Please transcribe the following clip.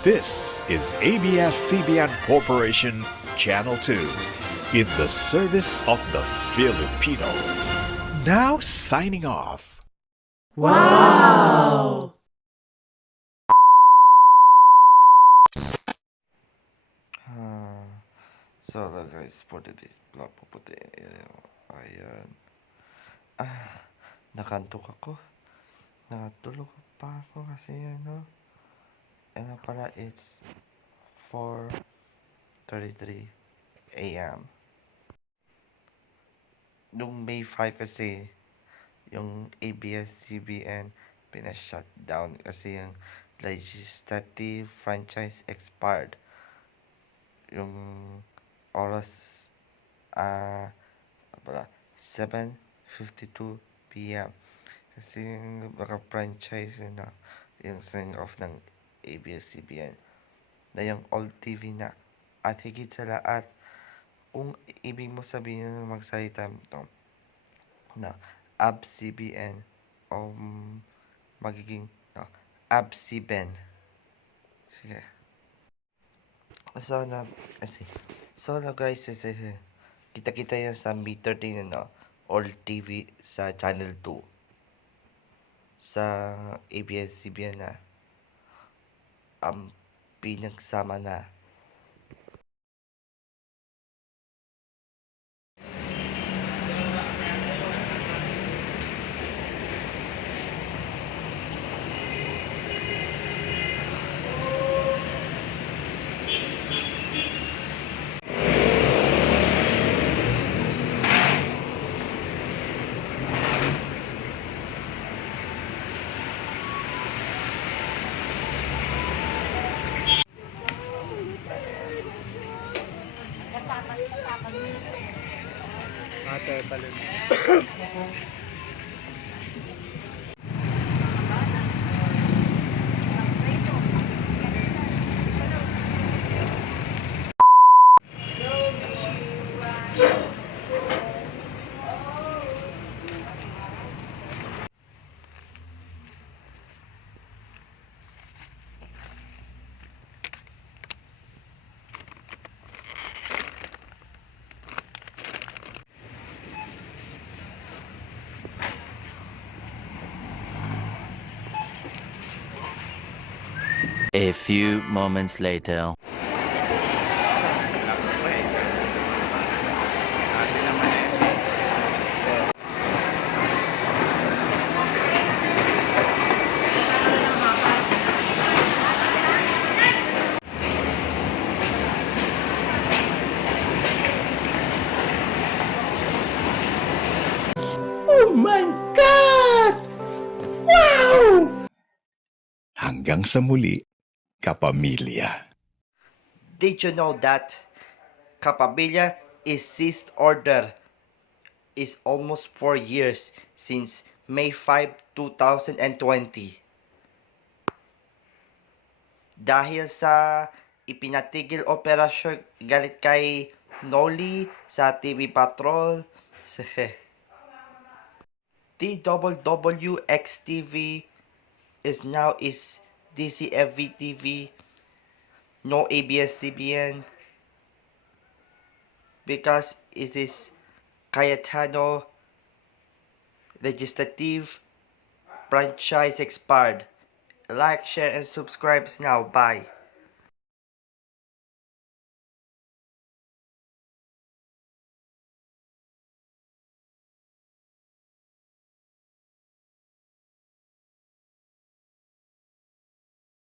This is ABS-CBN Corporation, Channel 2, in the service of the Filipino. Now signing off. Wow! So guys, for today's vlog po puti, ayan, nakantok ako, nakatulog pa ako kasi ano pala, it's 4:33 a.m. Nung May 5 kasi, yung ABS-CBN pinashutdown kasi yung legislative franchise expired. Yung oras, pala, 7:52 p.m. Kasi yung franchise yung sign off ng ABS-CBN na yung old TV na. At higit sa lahat, kung ibig mo sabihin ng magsalita ito na ABS-CBN o magiging ABS-CBN. Sige. So na guys, kita-kita yan sa May 13 old TV sa Channel 2 sa ABS-CBN na pinagsama na. Ate, talon. A few moments later. Oh my God! Wow! Hanggang sa muli, kapamilya. Did you know that Kapamilya is ceased order is almost 4 years since May 5, 2020? Dahil sa ipinatigil operasyon galit kay Noli sa TV Patrol, TWWX-TV is now is DCFV-TV, no ABS-CBN, because it is Cayetano legislative franchise expired. Like, share, and subscribe now. Bye.